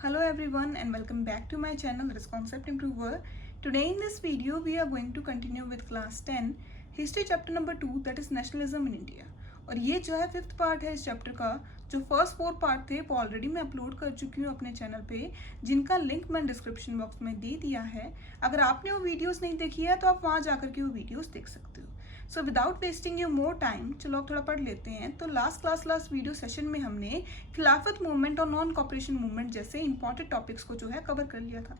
Hello everyone and welcome back to my channel, Risk Concept Improver. Today in this video we are going to continue with class 10 history chapter number 2, that is nationalism in India. और ये जो है fifth part है इस chapter का। जो first 4 part थे वो ऑलरेडी मैं अपलोड कर चुकी हूँ अपने चैनल पे, जिनका लिंक मैं डिस्क्रिप्शन बॉक्स में दे दिया है। अगर आपने वो वीडियोस नहीं देखी है तो आप वहाँ जाकर के वो वीडियोस देख सकते हो। So without wasting you more time, चलो अब थोड़ा पढ़ लेते हैं। तो लास्ट वीडियो सेशन में हमने खिलाफत मूवमेंट और नॉन कॉपरेशन मूवमेंट जैसे इंपॉर्टेंट टॉपिक्स को जो है कवर कर लिया था,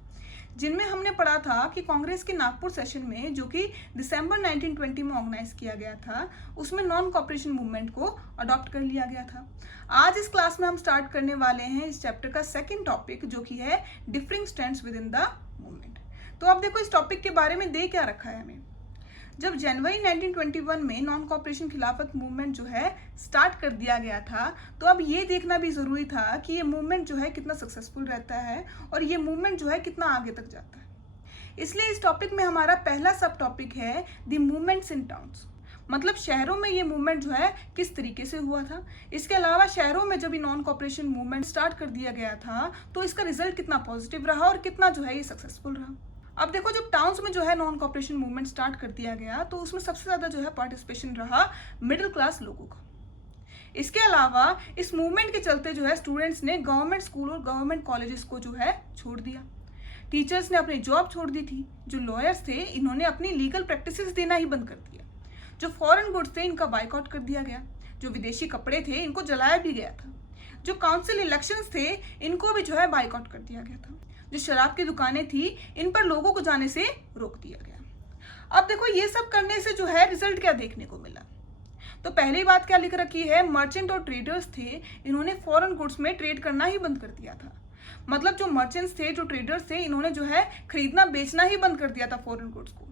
जिनमें हमने पढ़ा था कि कांग्रेस के नागपुर सेशन में, जो कि दिसंबर 1920 में ऑर्गेनाइज किया गया था, उसमें नॉन कॉपरेशन मूवमेंट को अडॉप्ट कर लिया गया था। आज इस क्लास में हम स्टार्ट करने वाले हैं इस चैप्टर का सेकेंड टॉपिक, जो कि है differing stands with in the movement. तो अब देखो इस टॉपिक के बारे में दे क्या रखा है हमें। जब जनवरी 1921 में नॉन कॉपरेशन खिलाफत मूवमेंट जो है स्टार्ट कर दिया गया था, तो अब ये देखना भी ज़रूरी था कि ये मूवमेंट जो है कितना सक्सेसफुल रहता है और ये मूवमेंट जो है कितना आगे तक जाता है। इसलिए इस टॉपिक में हमारा पहला सब टॉपिक है द मूवमेंट्स इन टाउन्स, मतलब शहरों में ये मूवमेंट जो है किस तरीके से हुआ था। इसके अलावा शहरों में जब ये नॉन कॉपरेशन मूवमेंट स्टार्ट कर दिया गया था तो इसका रिजल्ट कितना पॉजिटिव रहा और कितना जो है ये सक्सेसफुल रहा। अब देखो जब टाउन्स में जो है नॉन कॉपरेशन मूवमेंट स्टार्ट कर दिया गया तो उसमें सबसे ज़्यादा जो है पार्टिसिपेशन रहा मिडिल क्लास लोगों का। इसके अलावा इस मूवमेंट के चलते जो है स्टूडेंट्स ने गवर्नमेंट स्कूल और गवर्नमेंट कॉलेजेस को जो है छोड़ दिया। टीचर्स ने अपनी जॉब छोड़ दी थी। जो लॉयर्स थे इन्होंने अपनी लीगल प्रैक्टिसेस देना ही बंद कर दिया। जो फॉरेन गुड्स थे इनका बाइकआउट कर दिया गया। जो विदेशी कपड़े थे इनको जलाया भी गया था। जो काउंसिल इलेक्शंस थे इनको भी जो है बाइकआउट कर दिया गया था। जो शराब की दुकानें थी इन पर लोगों को जाने से रोक दिया गया। अब देखो ये सब करने से जो है रिजल्ट क्या देखने को मिला। तो पहली बात क्या लिख रखी है, मर्चेंट और ट्रेडर्स थे इन्होंने फॉरेन गुड्स में ट्रेड करना ही बंद कर दिया था। मतलब जो मर्चेंट्स थे, जो ट्रेडर्स थे, इन्होंने जो है खरीदना बेचना ही बंद कर दिया था फॉरेन गुड्स को।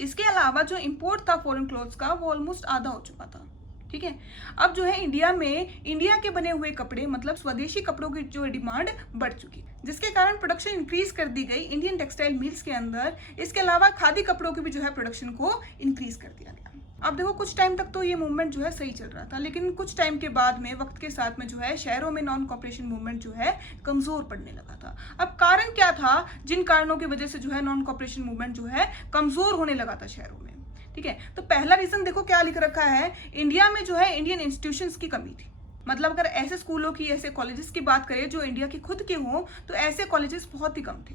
इसके अलावा जो इंपोर्ट था फॉरेन क्लोथ्स का वो ऑलमोस्ट आधा हो चुका था। ठीक है, अब जो है इंडिया के बने हुए कपड़े, मतलब स्वदेशी कपड़ों की जो डिमांड बढ़ चुकी है, जिसके कारण प्रोडक्शन इंक्रीज कर दी गई इंडियन टेक्सटाइल मिल्स के अंदर। इसके अलावा खादी कपड़ों की भी जो है प्रोडक्शन को इंक्रीज कर दिया गया। अब देखो कुछ टाइम तक तो ये मूवमेंट जो है सही चल रहा था, लेकिन कुछ टाइम के बाद में, वक्त के साथ में जो है शहरों में नॉन कॉपरेशन मूवमेंट जो है कमजोर पड़ने लगा था। अब कारण क्या था जिन कारणों की वजह से जो है नॉन कॉपरेशन मूवमेंट जो है कमजोर होने लगा था शहरों में। ठीक है, तो पहला रीजन देखो क्या लिख रखा है, इंडिया में जो है इंडियन इंस्टीट्यूशंस की कमी थी। मतलब अगर ऐसे स्कूलों की, ऐसे कॉलेजेस की बात करें जो इंडिया के खुद के हों, तो ऐसे कॉलेजेस बहुत ही कम थे।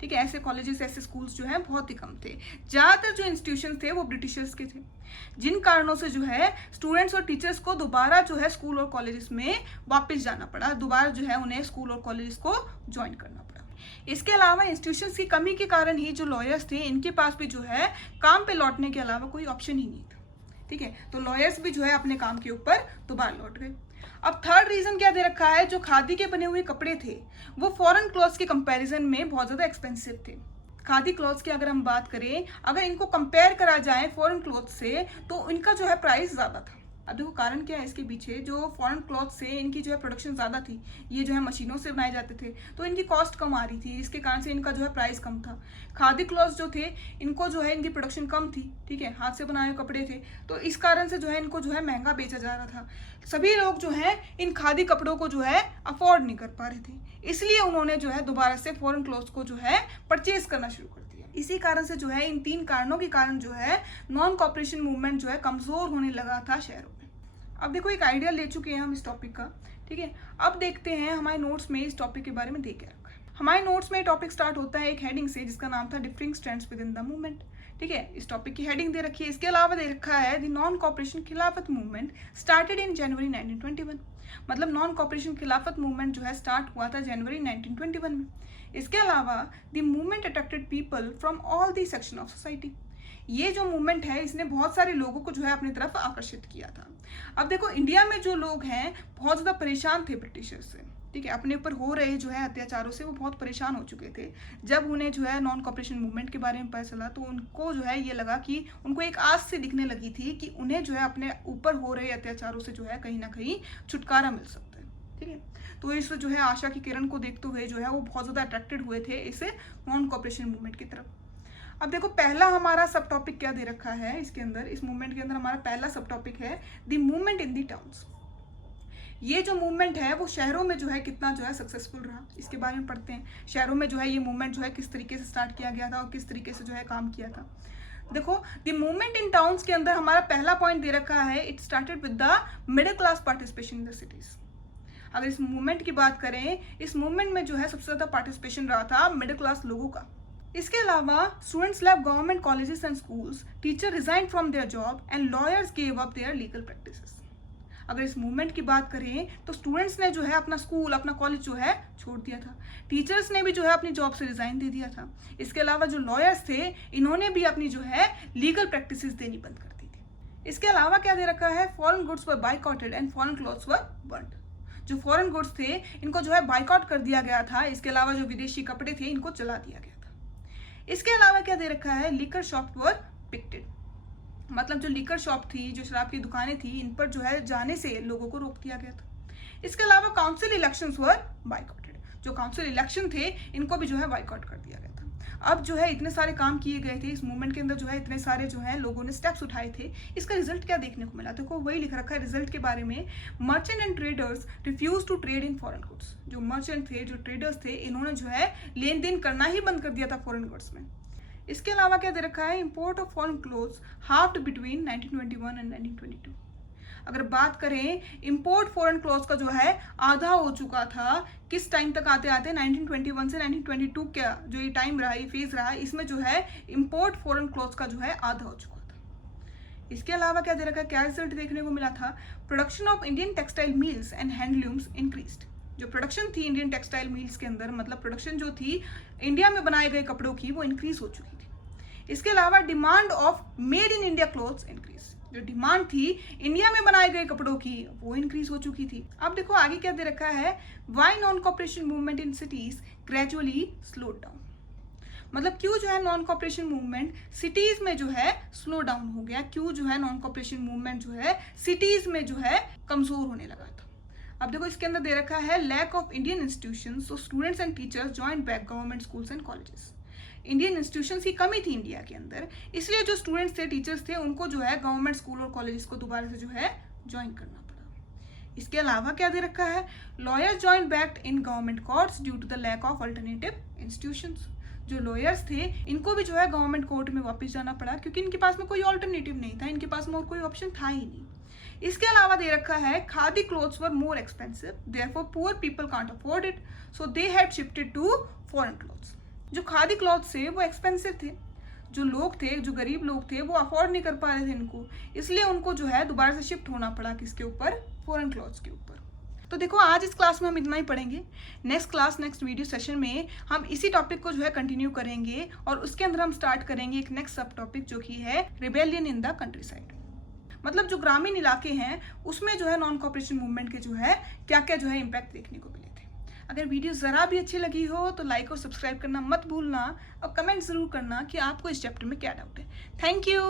ठीक है, ऐसे कॉलेजेस, ऐसे स्कूल्स जो हैं बहुत ही कम थे। ज़्यादातर जो इंस्टीट्यूशन थे वो ब्रिटिशर्स के थे, जिन कारणों से जो है स्टूडेंट्स और टीचर्स को दोबारा जो है स्कूल और कॉलेजेस में वापस जाना पड़ा, दोबारा जो है उन्हें स्कूल और कॉलेजेस को ज्वाइन करना पड़ा। इसके अलावा इंस्टीट्यूशंस की कमी के कारण ही जो लॉयर्स थे इनके पास भी जो है काम पे लौटने के अलावा कोई ऑप्शन ही नहीं था। ठीक है, तो लॉयर्स भी जो है अपने काम के ऊपर दोबारा लौट गए। अब थर्ड रीजन क्या दे रखा है, जो खादी के बने हुए कपड़े थे वो फॉरेन क्लॉथ्स के कंपैरिजन में बहुत ज़्यादा एक्सपेंसिव थे। खादी क्लॉथ्स की अगर हम बात करें, अगर इनको कंपेयर करा जाए फॉरेन क्लॉथ से, तो इनका जो है प्राइस ज़्यादा था। अब देखो कारण क्या है इसके पीछे, जो फॉरेन क्लॉथ से इनकी जो है प्रोडक्शन ज़्यादा थी, ये जो है मशीनों से बनाए जाते थे, तो इनकी कॉस्ट कम आ रही थी, इसके कारण से इनका जो है प्राइस कम था। खादी क्लॉथ्स जो थे इनको जो है इनकी प्रोडक्शन कम थी। ठीक है, हाथ से बनाए हुए कपड़े थे, तो इस कारण से जो है इनको जो है महंगा बेचा जा रहा था। सभी लोग जो है इन खादी कपड़ों को जो है अफोर्ड नहीं कर पा रहे थे, इसलिए उन्होंने जो है दोबारा से फॉरेन क्लॉथ्स को जो है परचेज करना शुरू कर दिया। इसी कारण से जो है इन 3 कारणों के कारण जो है नॉन कॉपरेशन मूवमेंट जो है कमजोर होने लगा था शहरों में। अब देखो एक आइडिया ले चुके हैं हम इस टॉपिक का। ठीक है, अब देखते हैं हमारे नोट्स में इस टॉपिक के बारे में दे क्या रखा है। हमारे नोट्स में टॉपिक स्टार्ट होता है एक हेडिंग से जिसका नाम था differing stands with in the movement. ठीक है, इस टॉपिक की हेडिंग दे रखी है। इसके अलावा दे रखा है द नॉन कॉपरेशन खिलाफत मूवमेंट स्टार्टेड इन जनवरी 1921। मतलब नॉन कॉपरेशन खिलाफत मूवमेंट जो है स्टार्ट हुआ था जनवरी 1921 में। इसके अलावा the movement attracted people from all the section of society. ये जो मूवमेंट है इसने बहुत सारे लोगों को जो है अपनी तरफ आकर्षित किया था। अब देखो इंडिया में जो लोग हैं बहुत ज़्यादा परेशान थे ब्रिटिशर्स से। ठीक है, अपने ऊपर हो रहे जो है अत्याचारों से वो बहुत परेशान हो चुके थे। जब उन्हें जो है नॉन कॉपरेशन मूवमेंट के बारे में पता चला तो उनको जो है ये लगा कि उनको एक आस से दिखने लगी थी कि उन्हें जो है अपने ऊपर हो रहे अत्याचारों से जो है कहीं ना कहीं छुटकारा मिल सकता है। ठीक है, तो इस जो है आशा की किरण को देखते हुए जो है वो बहुत ज़्यादा अट्रैक्टेड हुए थे इस नॉन कॉपरेशन मूवमेंट की तरफ। अब देखो पहला हमारा सब टॉपिक क्या दे रखा है इसके अंदर, इस मूवमेंट के अंदर हमारा पहला सब टॉपिक है the movement in the towns. ये जो मूवमेंट है वो शहरों में जो है कितना जो है सक्सेसफुल रहा, इसके बारे में पढ़ते हैं। शहरों में जो है ये मूवमेंट जो है किस तरीके से स्टार्ट किया गया था और किस तरीके से जो है काम किया था। देखो, द मूवमेंट इन टाउन्स के अंदर हमारा पहला पॉइंट दे रखा है, it started with the middle class participation in the cities. अगर इस मूवमेंट की बात करें, इस मूवमेंट में जो है सबसे ज़्यादा पार्टिसिपेशन रहा था मिडिल क्लास लोगों का। इसके अलावा students left government colleges and schools, teacher resign from their job and lawyers gave up their legal practices. अगर इस मूवमेंट की बात करें तो स्टूडेंट्स ने जो है अपना स्कूल, अपना कॉलेज जो है छोड़ दिया था। टीचर्स ने भी जो है अपनी जॉब से रिजाइन दे दिया था। इसके अलावा जो लॉयर्स थे, इन्होंने भी अपनी जो है लीगल प्रैक्टिसेस देनी बंद कर दी थी। इसके अलावा क्या दे रखा है, foreign goods were बायकॉटेड and foreign clothes were burned. जो फॉरेन गुड्स थे इनको जो है बायकॉट कर दिया गया था। इसके अलावा जो विदेशी कपड़े थे इनको जला दिया गया था। इसके अलावा क्या दे रखा है, लिकर शॉप वर पिकेटेड। मतलब जो लिकर शॉप थी, जो शराब की दुकानें थी, इन पर जो है जाने से लोगों को रोक दिया गया था। इसके अलावा काउंसिल इलेक्शंस वर बायकॉटेड। जो काउंसिल इलेक्शन थे इनको भी जो है बायकॉट कर दिया गया था। अब जो है इतने सारे काम किए गए थे इस मूवमेंट के अंदर, जो है इतने सारे जो है लोगों ने स्टेप्स उठाए थे। इसका रिजल्ट क्या देखने को मिला, देखो वही लिख रखा है रिजल्ट के बारे में। Merchant and traders refuse to trade in foreign goods. जो मर्चेंट थे, जो ट्रेडर्स थे, इन्होंने जो है लेन देन करना ही बंद कर दिया था फॉरेन गुड्स में। इसके अलावा क्या दे रखा है, import of foreign clothes halved between 1921 and 1922। अगर बात करें इंपोर्ट फॉरेन क्लोथ्स का जो है आधा हो चुका था। किस टाइम तक आते आते 1921 से 1922 का जो ये टाइम रहा, ये फेज रहा, इसमें जो है इंपोर्ट फॉरेन क्लोथ्स का जो है आधा हो चुका था। इसके अलावा क्या दे रखा है, क्या रिजल्ट देखने को मिला था, production of Indian textile mills and handlooms increased. जो प्रोडक्शन थी इंडियन टेक्सटाइल मिल्स के अंदर, मतलब प्रोडक्शन जो थी इंडिया में बनाए गए कपड़ों की, वो इंक्रीज हो चुकी थी। इसके अलावा demand of made in India clothes increase. जो डिमांड थी इंडिया में बनाए गए कपड़ों की, वो इंक्रीज हो चुकी थी। अब देखो आगे क्या दे रखा है, why non cooperation movement in cities gradually slowed down. मतलब क्यों जो है नॉन कॉपरेशन मूवमेंट सिटीज में जो है स्लो डाउन हो गया, क्यों जो है नॉन कॉपरेशन मूवमेंट जो है सिटीज में जो है कमजोर होने लगा था। अब देखो इसके अंदर दे रखा है, lack of Indian institutions, so students and teachers join back government schools and colleges. Indian institutions की कमी थी इंडिया के अंदर, इसलिए जो स्टूडेंट्स थे, टीचर्स थे, उनको जो है गवर्नमेंट स्कूल और कॉलेजेस को दोबारा से जो है ज्वाइन करना पड़ा। इसके अलावा क्या दे रखा है, lawyers join back in government courts due to the lack of alternative institutions. जो लॉयर्स थे इनको भी जो है गवर्नमेंट कोर्ट में वापस जाना पड़ा, क्योंकि इनके पास में कोई ऑल्टरनेटिव नहीं था, इनके पास में और कोई ऑप्शन था ही नहीं। इसके अलावा दे रखा है, khadi clothes were more expensive, therefore poor people can't afford it, so they had shifted to foreign clothes. जो खादी क्लॉथ्स थे वो एक्सपेंसिव थे, जो लोग थे, जो गरीब लोग थे, वो अफोर्ड नहीं कर पा रहे थे इनको, इसलिए उनको जो है दोबारा से शिफ्ट होना पड़ा, किसके ऊपर, फॉरेन क्लॉथ्स के ऊपर। तो देखो आज इस क्लास में हम इतना ही पढ़ेंगे। नेक्स्ट वीडियो सेशन में हम इसी टॉपिक को जो है कंटिन्यू करेंगे और उसके अंदर हम स्टार्ट करेंगे एक नेक्स्ट सब टॉपिक, जो कि है rebellion in the country side. मतलब जो ग्रामीण इलाके हैं उसमें जो है नॉन कॉपरेशन मूवमेंट के जो है क्या क्या जो है इम्पैक्ट देखने को मिले थे। अगर वीडियो ज़रा भी अच्छी लगी हो तो लाइक और सब्सक्राइब करना मत भूलना और कमेंट ज़रूर करना कि आपको इस चैप्टर में क्या डाउट है। Thank you.